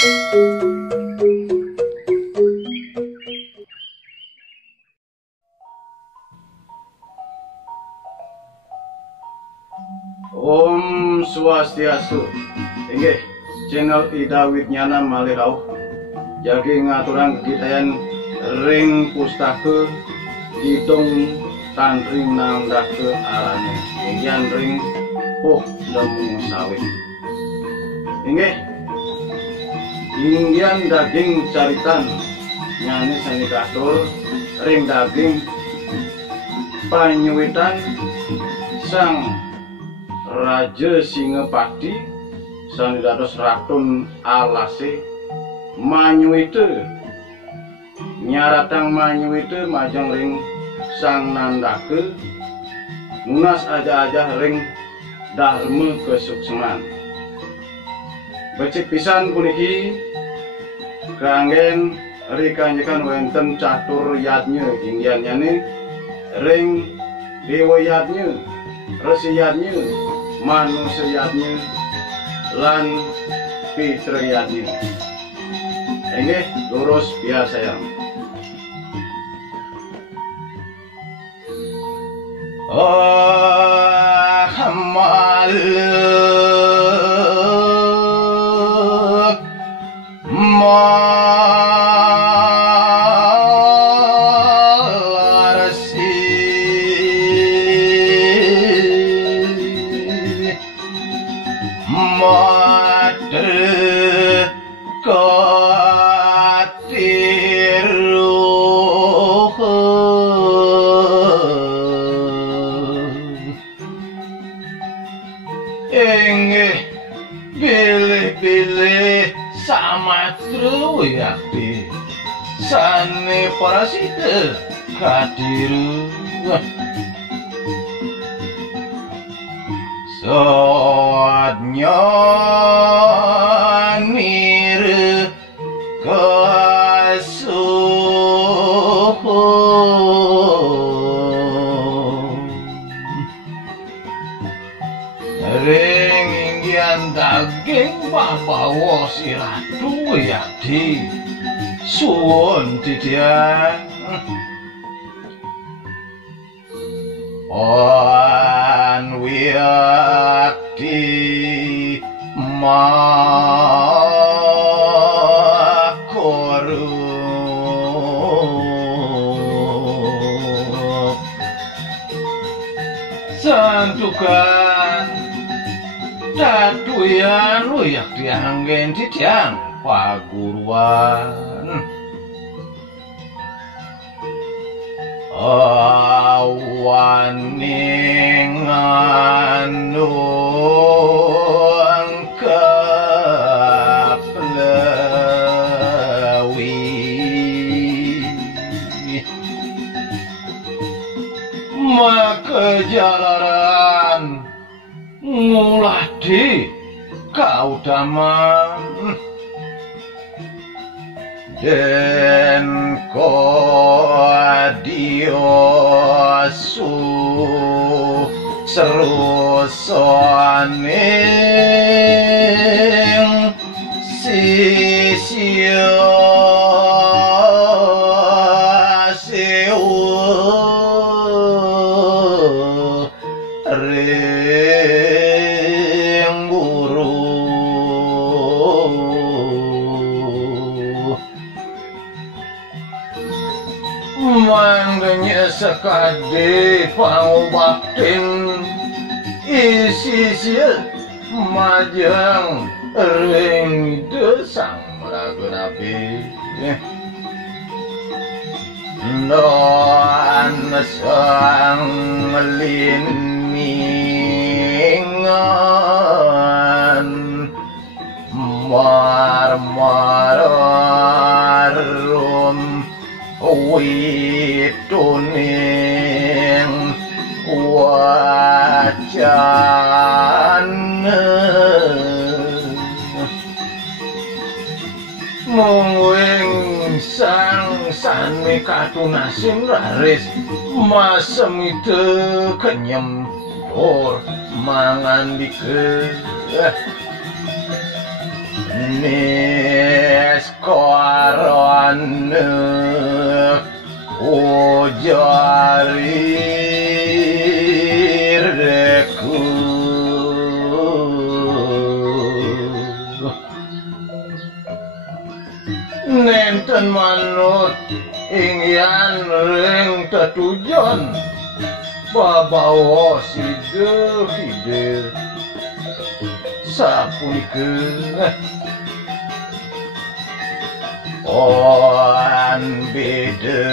Om Swastiastu. Inggih, channel Ida Witnyana malih rawuh jagi ngaturan gegitayan ring pustaka Kidung Tantri Dharma arane inggian ring Lembu Sawit. Inggih, inggian daging caritan nyani sani katur ring daging panyuwitan sang Raja Singa Adipati sanidados ratun alase manyuwite nyaratang manyuwite majeng ring sang Nandaka nunas aja-aja ring Dharma Kasuksman. Becik pisan puniki kanggen rikanyekan wonten catur Yadnya inggian nyane ring Dewa Yadnya, Resi Yadnya, manusia Yadnya, lan putra Yadnya. Inggih lurus biasa yang pilih-pilih sama yakti sane parasite kadiru soadnya nire ring inggian daging bahwa si ratu yakti suwun didian on yakti makoru santukan datuyan uyak dianggen titiang paguruan awaning anung kaplewi makejalaran nguladi kaudaman den kodiosu serusoning sisio mangganya sekade pangobaktin isi-isi majang ring desang meragunapi non sang liningan marmarum wituning wacana mungwing sang sane katunasin raris masemite kenyem dor mangan dike niskarane ujari reku nenten manut ing yan ring tetujon bahwa sida hidir sapunika on beda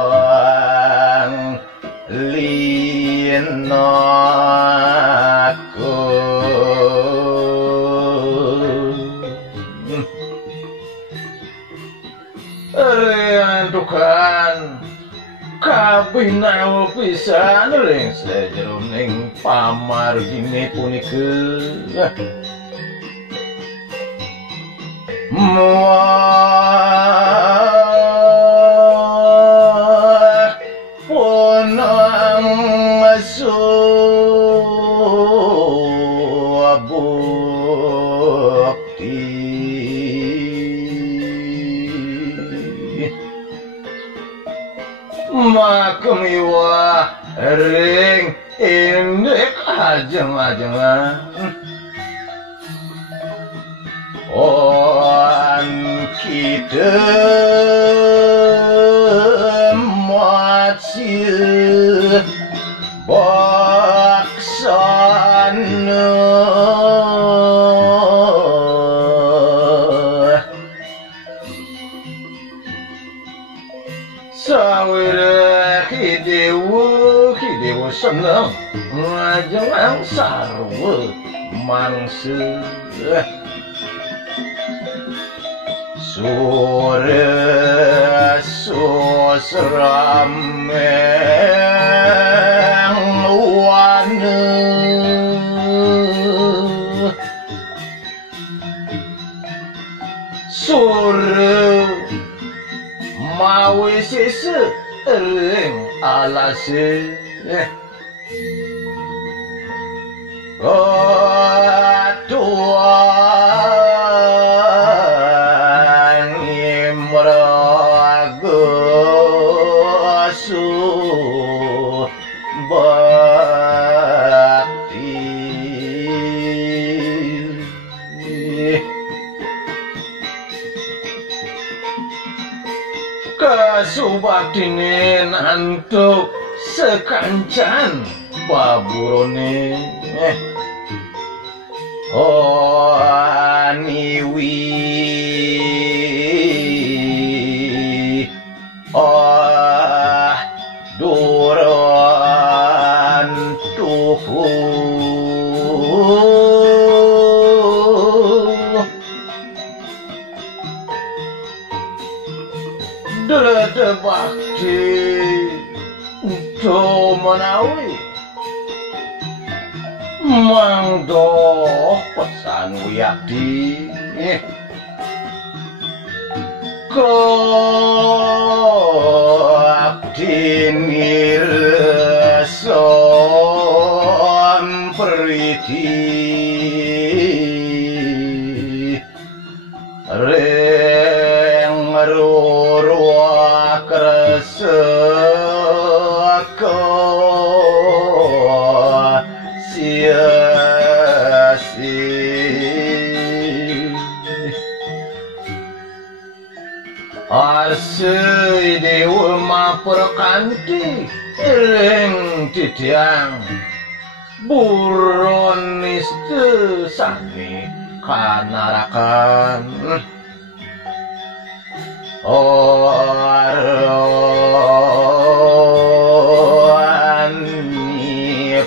kang linaku rentukan kabeh nawa pisan ring sajroning pamargine punika muat punang bukti makemiwa ring indek ajeng-ajengan on kita masih baksana sawira hidewu seneng ngajeng sarwa mangsa sore susrameng wana sore mawi sese ring alase Tuhan imragosu bakti kasubaktine nantuk sekancan baburone aniwi duran tuhu dede bakti untuk menawi mangdo pesan wiyadi abdinir sampriti reng rurwa kresaka Arsy dewa maperkanti ring didiang buron niste sami kanarakan Arwani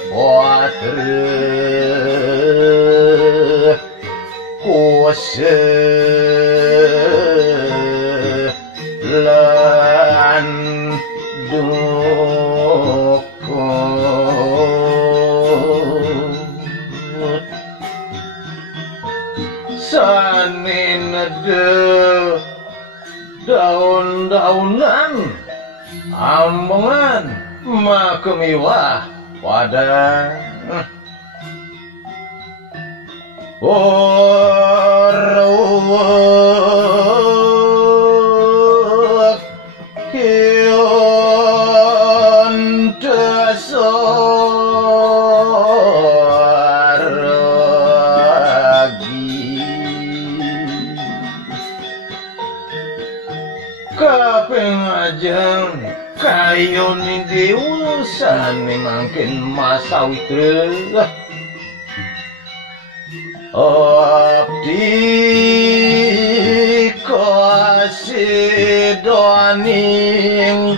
patre kose lan dukut saninede daun-daunan ambungan makemiwah pada kayo ni Dewa ni mangkin masa witra abdi kasih doaning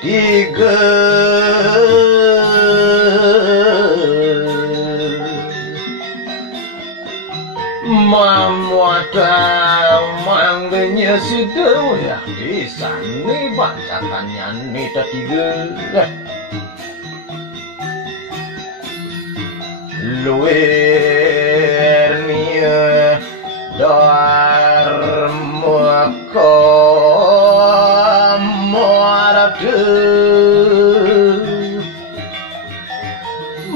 tiga mamuata manggenya si Dewa di sana bacakannya nih tiga luernya Dharma Kamara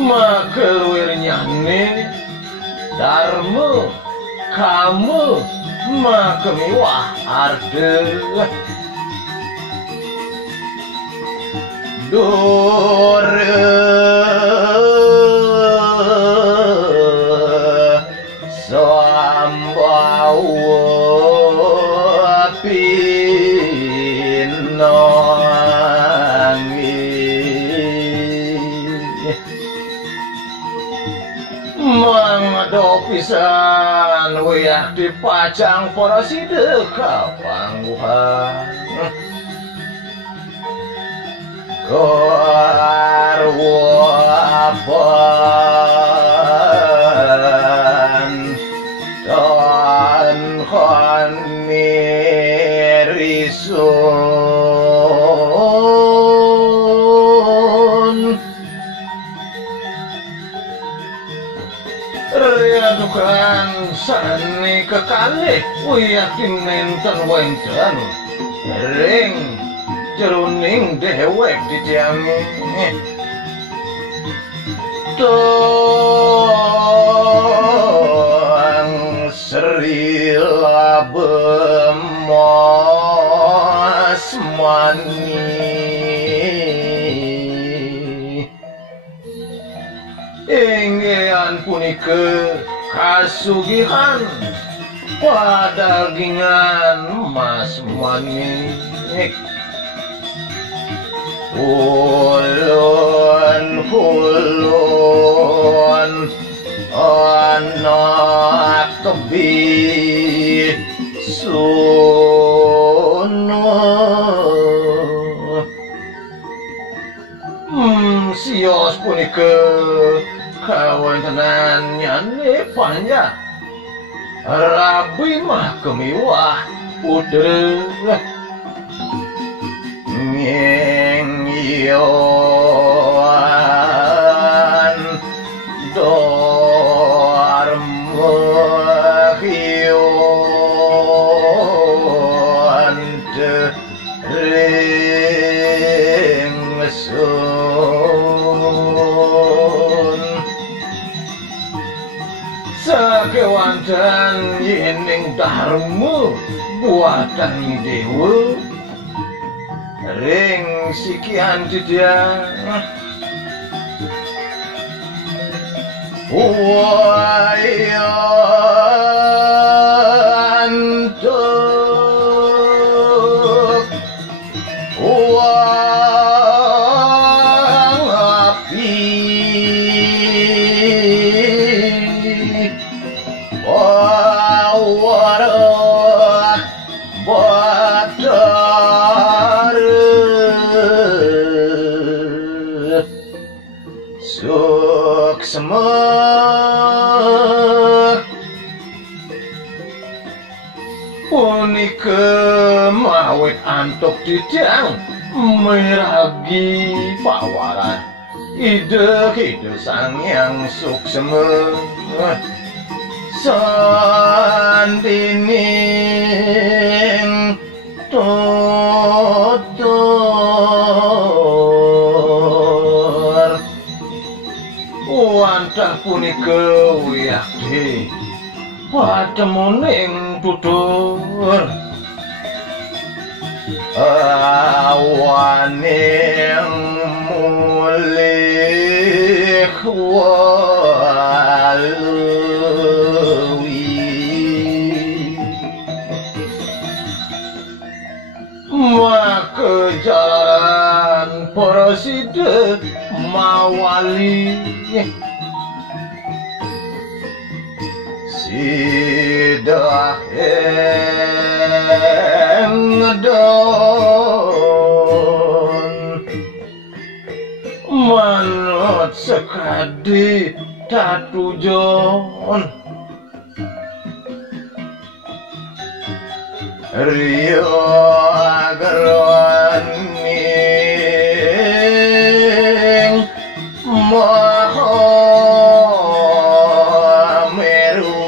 maka luernya nih Dharma kamu maka mewah arde dore sambawa pinangi mangado pisan wiyah dipajang para sideka pangguhan Karwaban dan khanirisun riadukan sani kekalih wiyakin nenten wenten ring jeruning dewek dijangi Tong serila bemas mani inggian punika kasugihan padagingan mas mani ulun anak tebi sunuh sios punika kawontenan nyane Panca rabi mah kemiwah putra ngengyoan Dharma hyoan dering sun sakewanten yening Dharma buatan Dewa ring sikian tidak Untuk uang api warak batar suksma punika mawit antuk didang meragi pawaran ide Sanghyang suksma sandining tutur kathah punika wiyadi patemuning tutur awaning mulih waluwi makejaran para sidet mawali sidah ngedon manut sekadi tatujon Rio ageroning maha meru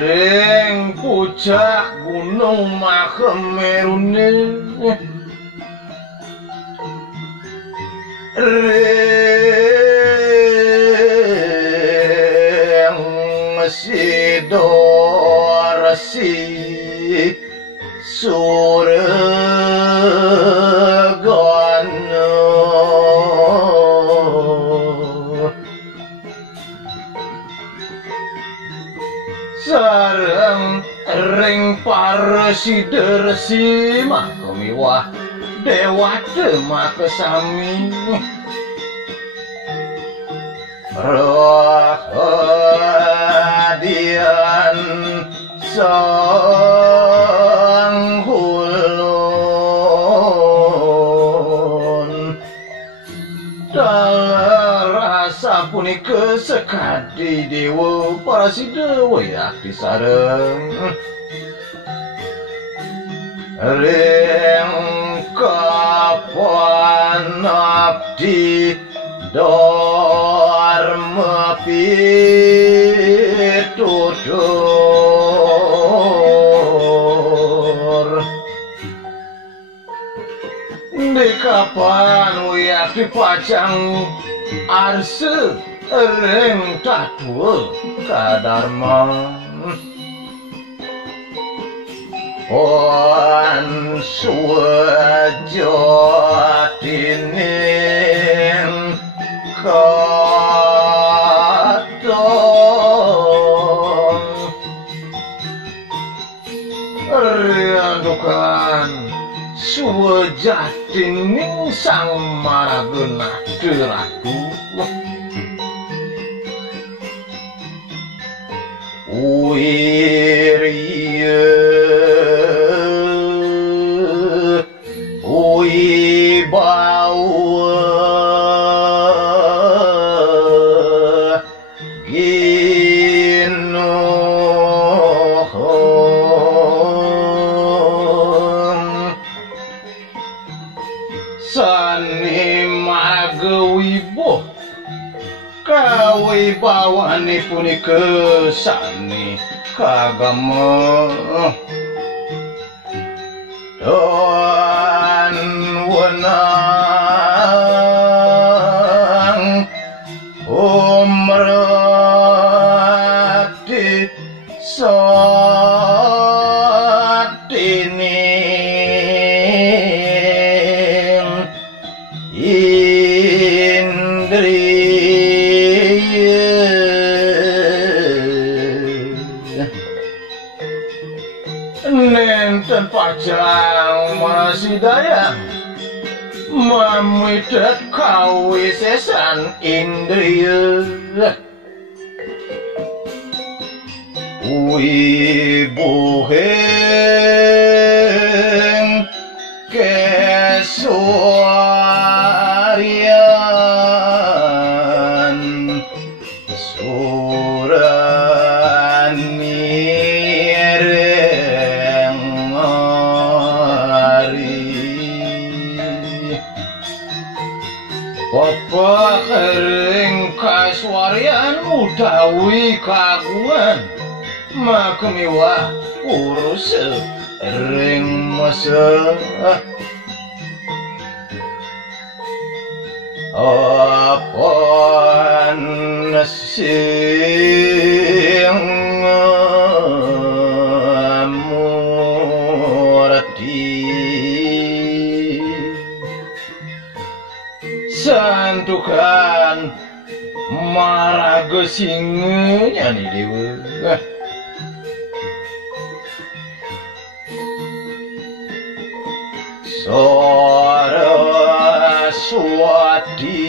ring puncak gunung Mahamerune Sidorasi Suregana sareng ring parasidersi makamiwah dewata makasami rahadian sang hulun dalam rasa punika sekadi dewa parasidewa yakti sareng ring kapan abdi Dharma pitutur di kapan wiyak dipajang arse ring tadwa kadharma on suwajo tining katong riandukan suwejatining sang maragena deratu wiriya wibawa sani magawiboh kawibawani punika sani kagama dan wenang umrati satini nenten pajang masidaya mamidat kawisesan indriya wibuhing kesuarian surani Bapak ring kaswarian utawi kagungan makemiwah urus ring masa Apaan sing murti santukan maraga singa nyani dewa Saraswati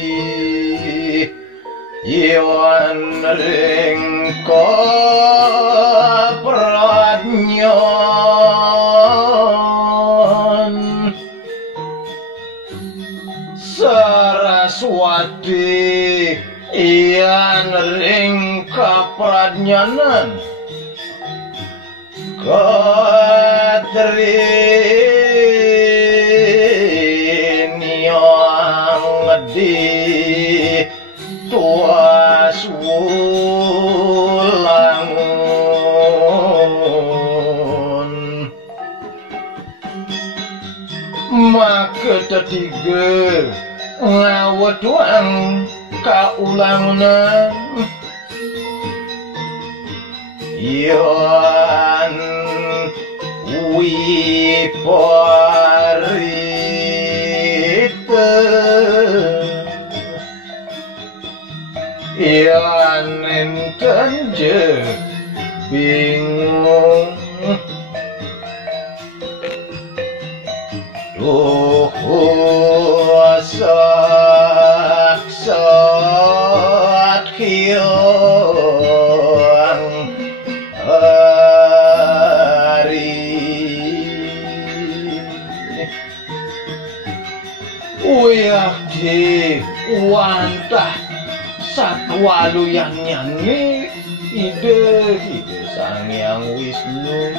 Iwan ring kapradnyan Saraswati Iwan ring kapradnyanan Katri di tuas wulangun maka ketiga ngawedang kaulangan yan wiparita yan enten je bingung duh saksat hilang hari uyah di wantah satwa lu yang nyanyi ide Sanghyang Wisnu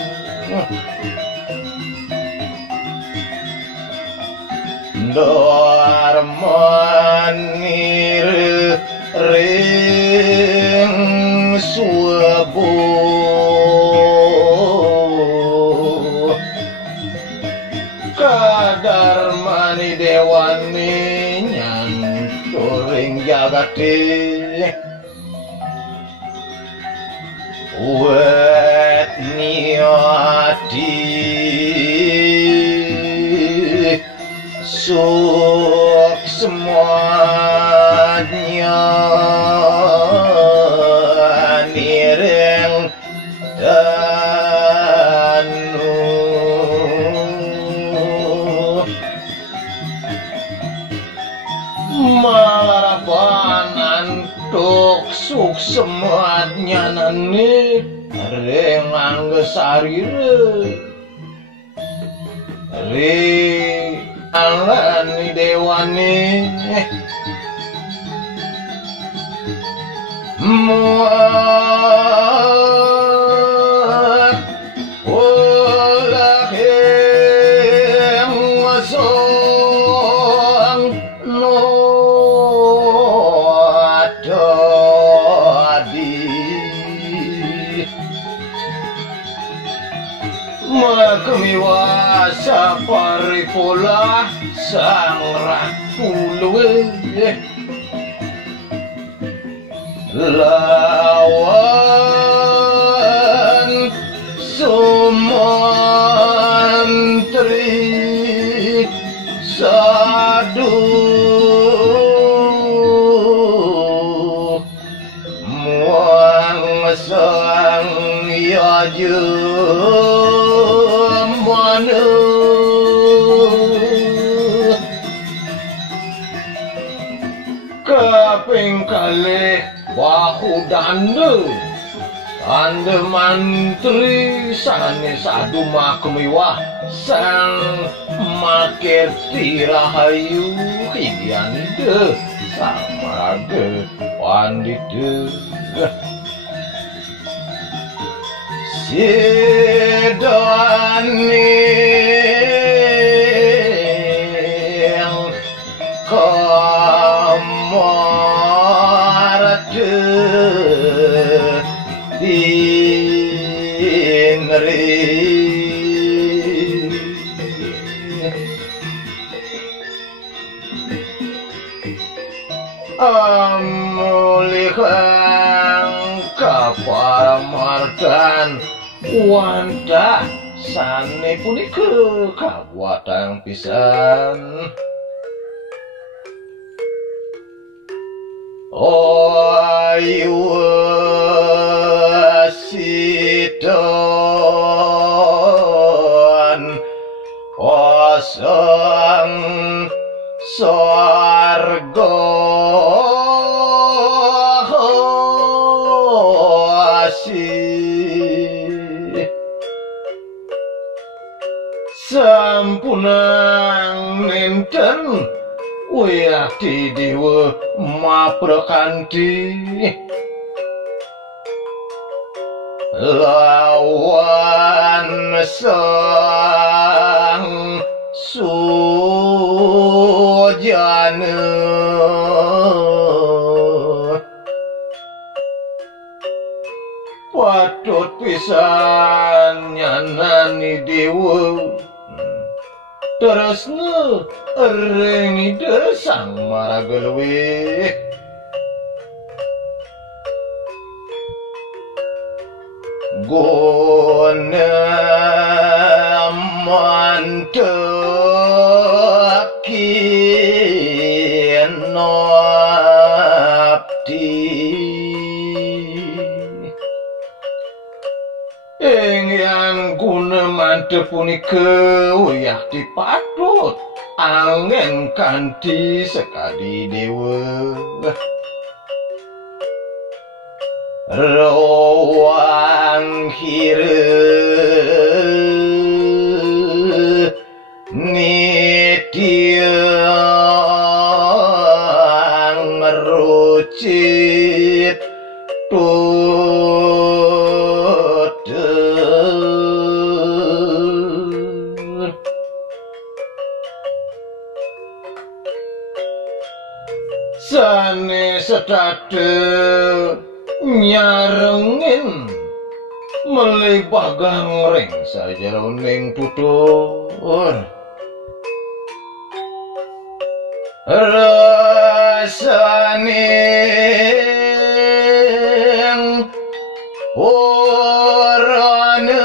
Dharmanir ring suabo kadarmani dewani nyanturing jagate wet niati suk semuanya nireng danu malapan antuk suk semuanya nani reng anggesarire reng alani dewani muat ulahim wasong no adadi makmiwasa paripola sang rakuluwe lawan sumantri sadu muang sang yaju mana kaping kalih bahu danda anda mantri sane sadu makmiwah sang makirti rahayu hidyanda sang maraga pandita sidani kamarate dinri mardan wanda sane punika kawatang pisan. Ayu sidon osang sarga sampunang nenten wiyadi dewa maprakanti lawan sang sujana patut pisan nyanani dewa terasna ring desang maragelwe gona mantekin nopti yang guna mantep punika wiyah dipatut angin kanthi sekadi dewa rawang hire nitiang merucit sane setate nyarengin melibah gangring sajeroning tutur rasaning orane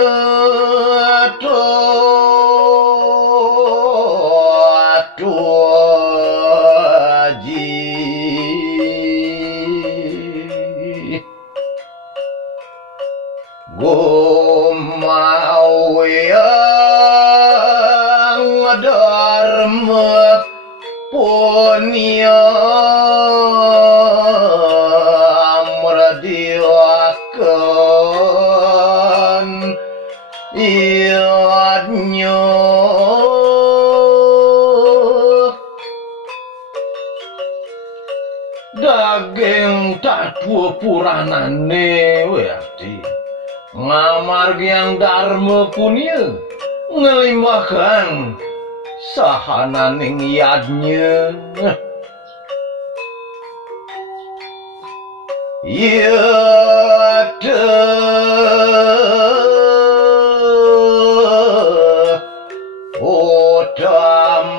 Gomawiyang dharma punya merdiakan Yadnya daging tadwa puranane wiyadi ngamargyang dharma punya ngelimbahkan sahananing Yadnya yaitu utamaning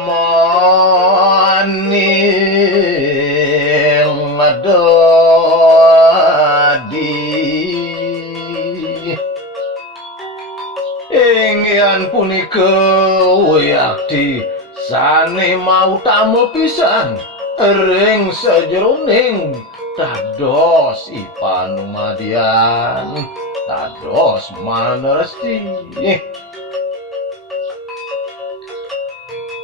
ingyan punika wiyadi sane mautama pisan ring sajeroning dados ipanumadian dados manresti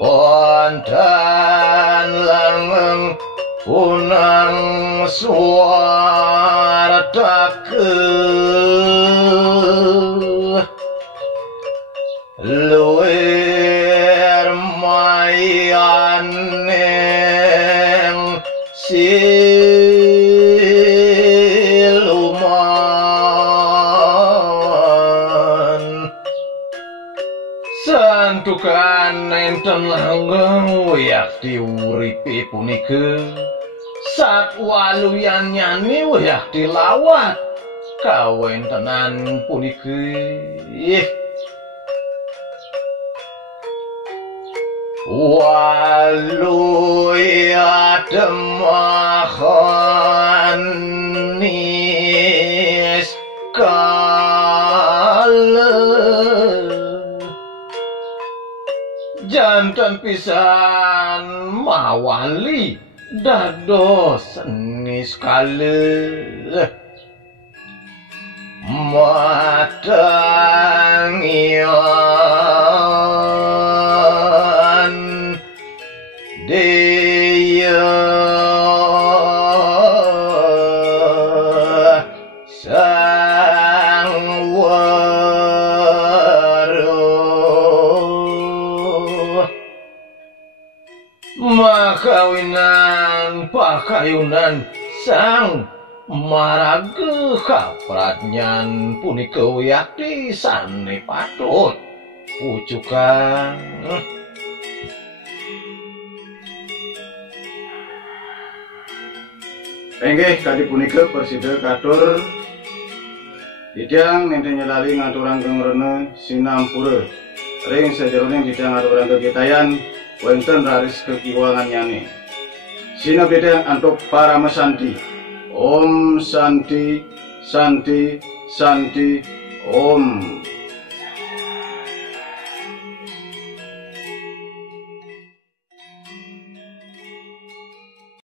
wonten langgeng unang suwartake luwir mayaneng siluman santukan enten langgeng wiyadi uripe punika satwaluyan nyani wiyadi lawat kawentenan punika walu yademahanis ka jantan pisan mawali dados seni sekali matang ion dia sang waruh makawinan pakayunan sang maraga kapradnyan punika yakti sane patut pucukan. Enggih kadi punika persida katur bidang nenten nyelali ngaturangkeun rene sinampura ring sajeroning bidang ngaturang kegitayan wonten raris kekiwangan nyane. Sina bidang antuk para mesanti. Om Santi Santi Santi Om.